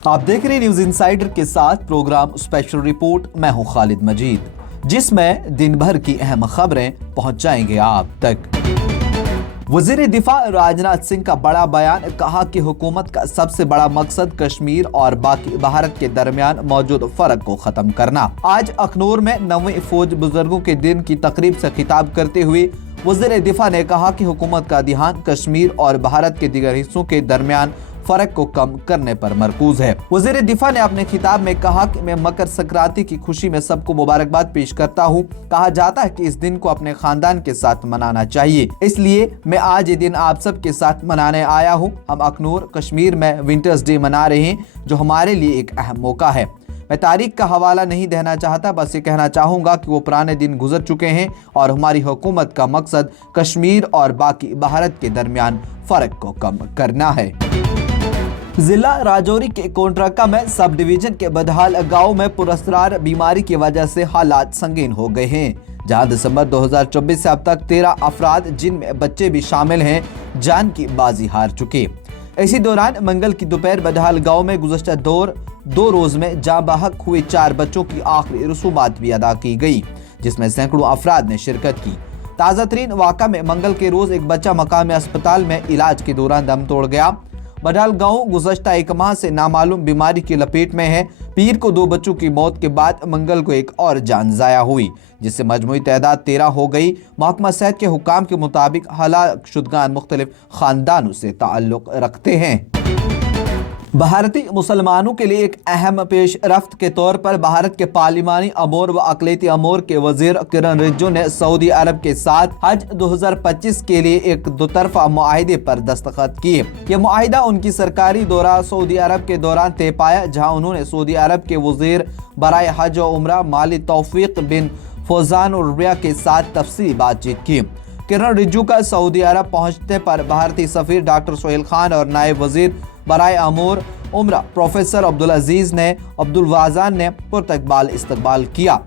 आप देख रहे हैं न्यूज इनसाइडर के साथ प्रोग्राम स्पेशल रिपोर्ट। मैं हूं खालिद मजीद, जिसमें दिन भर की अहम खबरें पहुंचाएंगे आप तक। वजीर दिफा राजनाथ सिंह का बड़ा बयान, कहा कि हुकूमत का सबसे बड़ा मकसद कश्मीर और बाकी भारत के दरमियान मौजूद फर्क को खत्म करना। आज अखनूर में 9वीं फौज बुजुर्गों के दिन की तकरीब से खिताब करते हुए वजीर दिफा ने कहा कि हुकूमत का ध्यान कश्मीर और भारत के दीगर हिस्सों के दरमियान फर्क को कम करने पर मरकूज है। वजीर दिफा ने अपने खिताब में कहा कि मैं मकर संक्रांति की खुशी में सबको मुबारकबाद पेश करता हूँ। कहा जाता है कि इस दिन को अपने खानदान के साथ मनाना चाहिए, इसलिए मैं आज ये दिन आप सब के साथ मनाने आया हूँ। हम अखनूर कश्मीर में विंटर्स डे मना रहे हैं, जो हमारे लिए एक अहम मौका है। मैं तारीख का हवाला नहीं देना चाहता, बस ये कहना चाहूँगा कि वो पुराने दिन गुजर चुके हैं और हमारी हुकूमत का मकसद कश्मीर और बाकी भारत के दरमियान फर्क को कम करना है। जिला राजौरी के कोंट्रक्का में सब डिवीजन के बदहाल गांव में पुरस्कार बीमारी की वजह से हालात संगीन हो गए हैं, जहां दिसंबर 2024 से अब तक 13 अफराद, जिनमें बच्चे भी शामिल हैं, जान की बाजी हार चुके। इसी दौरान मंगल की दोपहर बदहाल गांव में गुज़श्ता दो रोज में जाँ बहक हुए 4 बच्चों की आखिरी रसूमात भी अदा की गई, जिसमें सैकड़ों अफराद ने शिरकत की। ताज़ा तरीन वाक़ा में मंगल के रोज एक बच्चा मकामी अस्पताल में इलाज के दौरान दम तोड़ गया। बडहाल गांव गुज़श्ता 1 माह से नामालूम बीमारी की लपेट में है। पीर को 2 बच्चों की मौत के बाद मंगल को एक और जान ज़ाया हुई, जिससे मजमूई तादाद 13 हो गई। महकमा सेहत के हुकाम के मुताबिक हलाक शुदगान मुख्तलिफ खानदानों से ताल्लुक़ रखते हैं। भारतीय मुसलमानों के लिए एक अहम पेश रफ्त के तौर पर भारत के पार्लिमानी अमूर व अक़लियती अमूर के वज़ीर किरण रिजिजू ने सऊदी अरब के साथ हज 2025 के लिए एक दोतरफा मुआहिदे पर दस्तखत किए। यह मुआहिदा उनकी सरकारी दौरा सऊदी अरब के दौरान तय पाया, जहां उन्होंने सऊदी अरब के वज़ीर बराए हज व उम्रा माली तौफीक बिन फौजान उर्बिया के साथ तफसीली बातचीत की। किरण रिजिजू का सऊदी अरब पहुंचने पर भारतीय सफीर डॉक्टर सोहेल खान और नायब वज़ीर बराए अमूर उम्रा प्रोफेसर अब्दुल अजीज ने अब्दुल वाजान ने पुरतकबाल इस्तकबाल किया।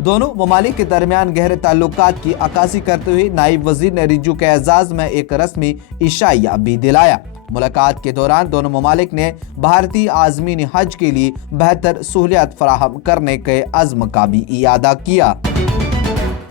दोनों ममालिक के दरमियान गहरे ताल्लुकात की अक्कासी करते हुए नायब वजीर ने रिजिजू के एजाज में एक रस्मी इशाइया भी दिलाया। मुलाकात के दौरान दोनों ममालिक ने भारतीय आज़मीन हज के लिए बेहतर सहूलियत फराहम करने के अज़्म का भी इयादा किया।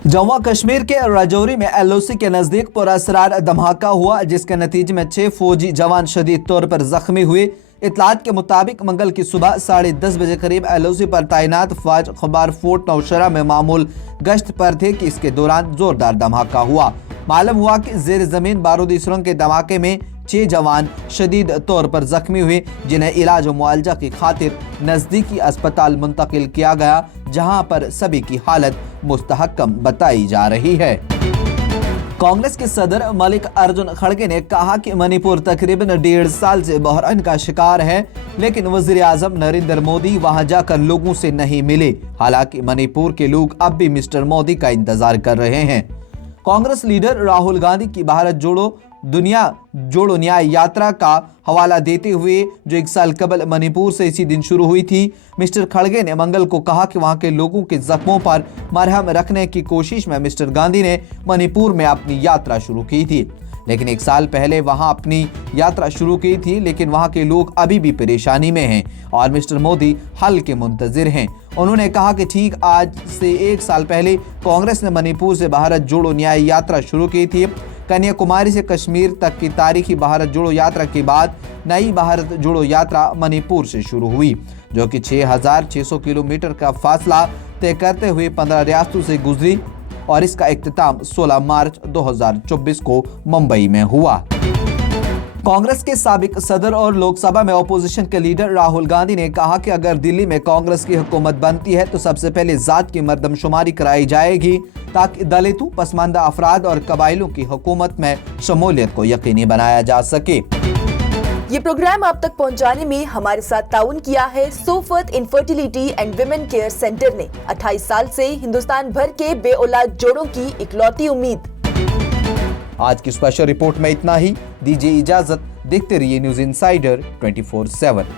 जम्मू कश्मीर के राजौरी में LOC के नजदीक पुरअसरार धमाका हुआ, जिसके नतीजे में 6 फौजी जवान शदीद तौर पर जख्मी हुए। इतलात के मुताबिक मंगल की सुबह 10:30 बजे करीब LOC पर तैनात फौज खबार फोर्ट नौशहरा में मामूल गश्त पर थे कि इसके दौरान जोरदार धमाका हुआ। मालूम हुआ कि जेर जमीन बारूदी सुरंग के धमाके में 6 जवान शदीद तौर पर जख्मी हुए, जिन्हें इलाज और मुआलजा की खातिर नजदीकी अस्पताल मुंतकिल किया गया, जहां पर सभी की हालत मुस्तहकम बताई जा रही है। कांग्रेस के सदर मलिक अर्जुन खड़गे ने कहा कि मणिपुर तकरीबन 1.5 साल से बहरान का शिकार है, लेकिन वजीर आजम नरेंद्र मोदी वहां जाकर लोगों से नहीं मिले। हालांकि मणिपुर के लोग अब भी मिस्टर मोदी का इंतजार कर रहे हैं। कांग्रेस लीडर राहुल गांधी की भारत जोड़ो न्याय यात्रा का हवाला देते हुए, जो 1 साल कबल मणिपुर से इसी दिन शुरू हुई थी, मिस्टर खड़गे ने मंगल को कहा कि वहां के लोगों के जख्मों पर मरहम रखने की कोशिश में मिस्टर गांधी ने मणिपुर में अपनी यात्रा शुरू की थी। लेकिन 1 साल पहले वहां अपनी यात्रा शुरू की थी, लेकिन वहां के लोग अभी भी परेशानी में हैं और मिस्टर मोदी हल के मुंतजिर हैं। उन्होंने कहा कि ठीक आज से 1 साल पहले कांग्रेस ने मणिपुर से भारत जोड़ो न्याय यात्रा शुरू की थी। कन्याकुमारी से कश्मीर तक की तारीखी भारत जोड़ो यात्रा के बाद नई भारत जोड़ो यात्रा मणिपुर से शुरू हुई, जो कि 6,600 किलोमीटर का फासला तय करते हुए 15 रियासतों से गुजरी और इसका इख्तिताम 16 मार्च 2024 को मुंबई में हुआ। कांग्रेस के साबिक सदर और लोकसभा में अपोजिशन के लीडर राहुल गांधी ने कहा कि अगर दिल्ली में कांग्रेस की हुकूमत बनती है तो सबसे पहले जात की मर्दमशुमारी कराई जाएगी, ताकि दलितों, पसमानदा अफराद और कबाइलों की हुकूमत में शमूलियत को यकीनी बनाया जा सके। ये प्रोग्राम आप तक पहुंचाने में हमारे साथ ताउन किया है Sofat infertility and women care centre ने। 28 साल से हिंदुस्तान भर के बेऔलाद जोड़ों की इकलौती उम्मीद। आज की स्पेशल रिपोर्ट में इतना ही। दीजिए इजाजत, देखते रहिए न्यूज इनसाइडर 24/7।